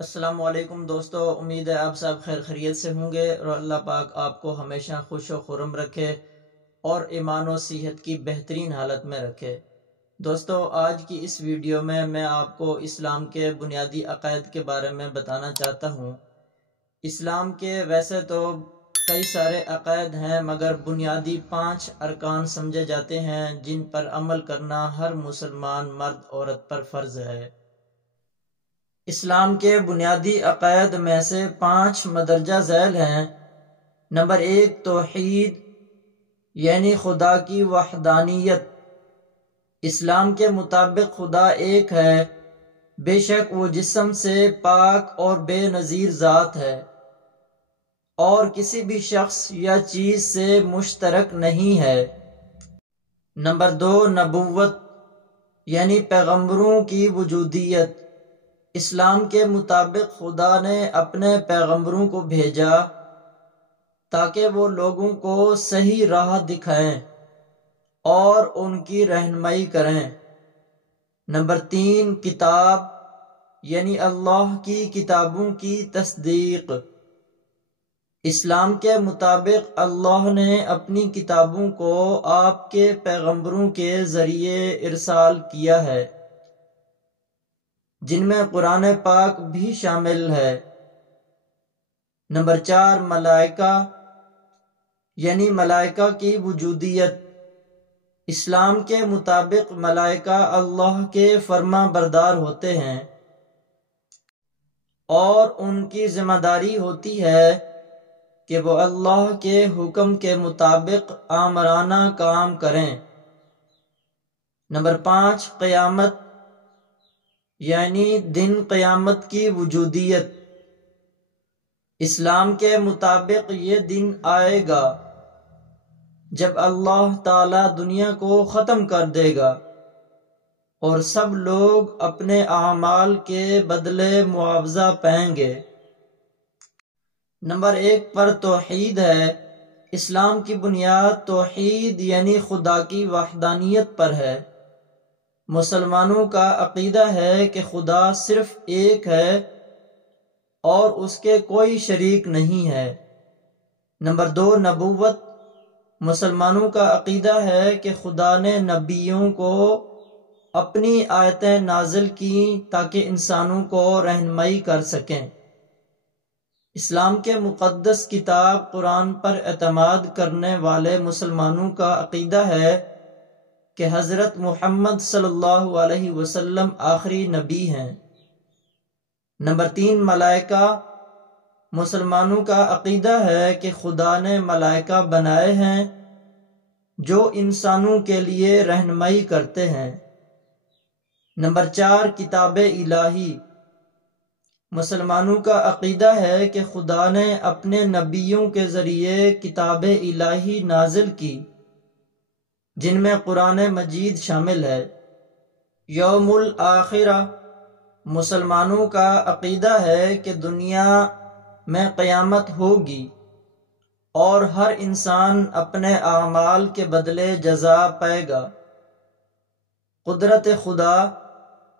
السلام علیکم دوستو، امید ہے آپ سب خیر خیریت سے ہوں گے اور اللہ پاک آپ کو ہمیشہ خوش و خرم رکھے اور ایمان و صحت کی بہترین حالت میں رکھے۔ دوستو، آج کی اس ویڈیو میں آپ کو اسلام کے بنیادی عقائد کے بارے میں بتانا چاہتا ہوں۔ اسلام کے ویسے تو کئی سارے عقائد ہیں، مگر بنیادی 5 ارکان سمجھے جاتے ہیں جن پر عمل کرنا ہر مسلمان مرد عورت پر فرض ہے۔ اسلام کے بنیادی عقائد میں سے 5 مدرجہ ذیل ہیں۔ نمبر 1، توحید یعنی خدا کی وحدانیت۔ اسلام کے مطابق خدا ایک ہے، بے شک وہ جسم سے پاک اور بے نظیر ذات ہے اور کسی بھی شخص یا چیز سے مشترک نہیں ہے۔ نمبر 2، نبوت یعنی پیغمبروں کی وجودیت۔ اسلام کے مطابق خدا نے اپنے پیغمبروں کو بھیجا تاکہ وہ لوگوں کو صحیح راہ دکھائیں اور ان کی رہنمائی کریں۔ نمبر 3، کتاب یعنی اللہ کی کتابوں کی تصدیق۔ اسلام کے مطابق اللہ نے اپنی کتابوں کو آپ کے پیغمبروں کے ذریعے ارسال کیا ہے، جن میں قرآن پاک بھی شامل ہے۔ نمبر 4، ملائکہ یعنی ملائکہ کی وجودیت۔ اسلام کے مطابق ملائکہ اللہ کے فرما بردار ہوتے ہیں اور ان کی ذمہ داری ہوتی ہے کہ وہ اللہ کے حکم کے مطابق آمرانہ کام کریں۔ نمبر 5، قیامت یعنی دن قیامت کی وجودیت۔ اسلام کے مطابق یہ دن آئے گا جب اللہ تعالی دنیا کو ختم کر دے گا اور سب لوگ اپنے اعمال کے بدلے معاوضہ پائیں گے۔ نمبر 1 پر توحید ہے۔ اسلام کی بنیاد توحید یعنی خدا کی وحدانیت پر ہے۔ مسلمانوں کا عقیدہ ہے کہ خدا صرف ایک ہے اور اس کے کوئی شریک نہیں ہے۔ نمبر 2، نبوت۔ مسلمانوں کا عقیدہ ہے کہ خدا نے نبیوں کو اپنی آیتیں نازل کیں تاکہ انسانوں کو رہنمائی کر سکیں۔ اسلام کے مقدس کتاب قرآن پر اعتماد کرنے والے مسلمانوں کا عقیدہ ہے کہ حضرت محمد صلی اللہ علیہ وسلم آخری نبی ہیں۔ نمبر 3، ملائکہ۔ مسلمانوں کا عقیدہ ہے کہ خدا نے ملائکہ بنائے ہیں جو انسانوں کے لیے رہنمائی کرتے ہیں۔ نمبر 4، کتاب الہی۔ مسلمانوں کا عقیدہ ہے کہ خدا نے اپنے نبیوں کے ذریعے کتاب الہی نازل کی، جن میں قرآن مجید شامل ہے۔ یوم الآخرہ۔ مسلمانوں کا عقیدہ ہے کہ دنیا میں قیامت ہوگی اور ہر انسان اپنے اعمال کے بدلے جزا پائے گا۔ قدرت خدا۔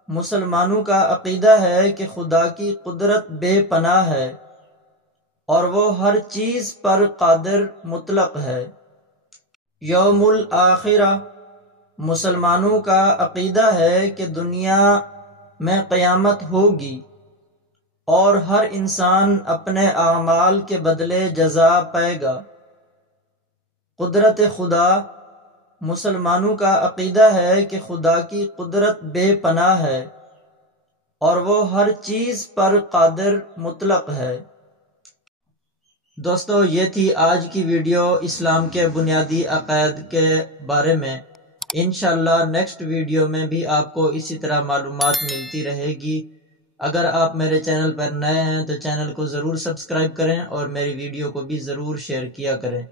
مسلمانوں کا عقیدہ ہے کہ خدا کی قدرت بے پناہ ہے اور وہ ہر چیز پر قادر مطلق ہے۔ یوم الآخرہ۔ مسلمانوں کا عقیدہ ہے کہ دنیا میں قیامت ہوگی اور ہر انسان اپنے اعمال کے بدلے جزا پائے گا۔ قدرت خدا۔ مسلمانوں کا عقیدہ ہے کہ خدا کی قدرت بے پناہ ہے اور وہ ہر چیز پر قادر مطلق ہے۔ دوستو، یہ تھی آج کی ویڈیو اسلام کے بنیادی عقائد کے بارے میں۔ انشاءاللہ نیکسٹ ویڈیو میں بھی آپ کو اسی طرح معلومات ملتی رہے گی۔ اگر آپ میرے چینل پر نئے ہیں تو چینل کو ضرور سبسکرائب کریں اور میری ویڈیو کو بھی ضرور شیئر کیا کریں۔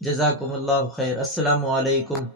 جزاکم اللہ خیر۔ السلام علیکم۔